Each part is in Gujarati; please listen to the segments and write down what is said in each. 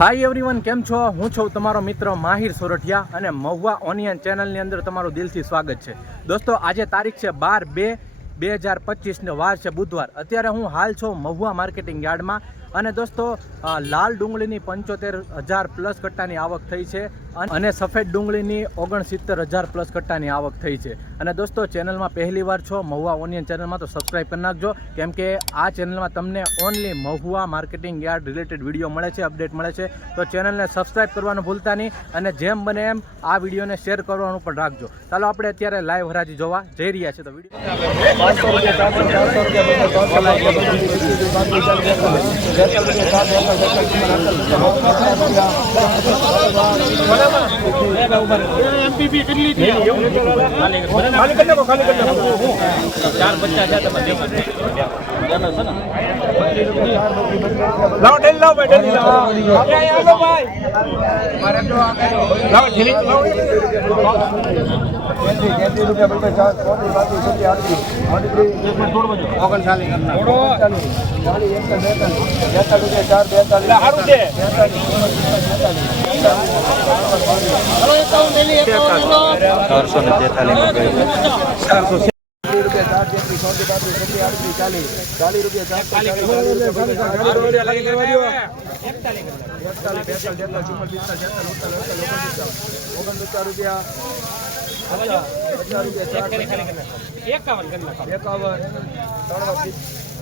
હાય એવરીવન કેમ છો? હું છું તમારો મિત્ર માહિર સોરઠિયા અને મહુવા ઓનિયન ચેનલની અંદર તમારું દિલથી સ્વાગત છે. દોસ્તો, આજે તારીખ છે બાર બે બે હજાર પચીસને વાર છે બુધવાર. અત્યારે હું હાલ છું મહુવા માર્કેટિંગ યાર્ડમાં. અને દોસ્તો લાલ ડુંગળીની પંચોતેર હજાર પ્લસ કટ્ટાની આવક થઈ છે અન- સફેદ ડુંગળીની ઓગણસિત્તેર હજાર પ્લસ કટ્ટાની આવક થઈ છે. અને દોસ્તો, ચેનલમાં પહેલી વાર છો, મહુવા ઓનિયન ચેનલમાં તો સબસ્ક્રાઈબ કરી નાખજો. કેમ કે આ ચેનલમાં તમને only Mahuva marketing yard related video મળે છે અપડેટ મળે છે. તો ચેનલને સબસ્ક્રાઈબ કરવાનું ભૂલતા નહીં અને જેમ બને એમ આ વિડીયોને શેર કરવાનું પણ રાખજો. ચાલો આપણે અત્યારે લાઈવ હરાજી જોવા જઈ રહ્યા છે તો વીડિયો લાવો ડેલી લાવો ભાઈ ડેલી લાવો આપણે અહીંયા આવો લાવો ઠીક સારું છે ચારસો ને તેતાલીસ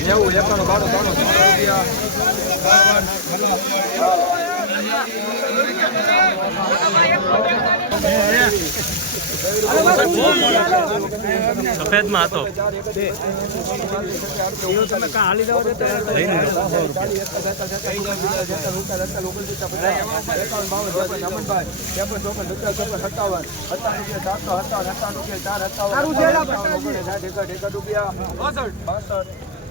નેવું એકાણું બાણું ત્રણ રૂપિયા સફેદમાં હતો.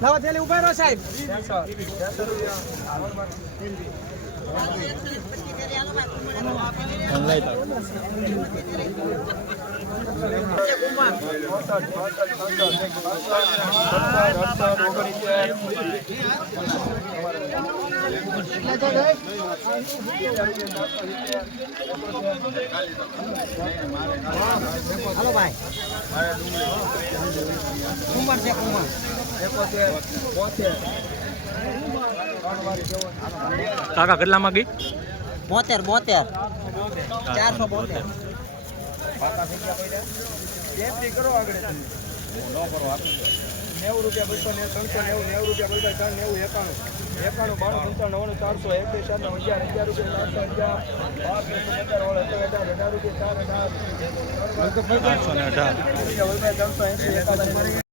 લાવો થેલી ઊભા રહો સાહેબ હાલો ભાઈ કુંભાર છે કુંભાર કાકા કેટલામાં ગઈ? બોતેર બોતેર. ચારસો બોતેર. કરો આગળ નેવું રૂપિયા બસો ને ત્રણસો નેવું નેવું રૂપિયા બસો ચાર નેવું એકાણું એકાણું બાણું પંચાણું નવ્વાણું ચારસો એક બે ચાર નવ અગિયાર અગિયાર રૂપિયા ચારસો અગિયાર બાર તેરસો પંદર ઓળ અઢાર અઢાર રૂપિયા ચાર અઢાર ચારસો એંસી એકાવન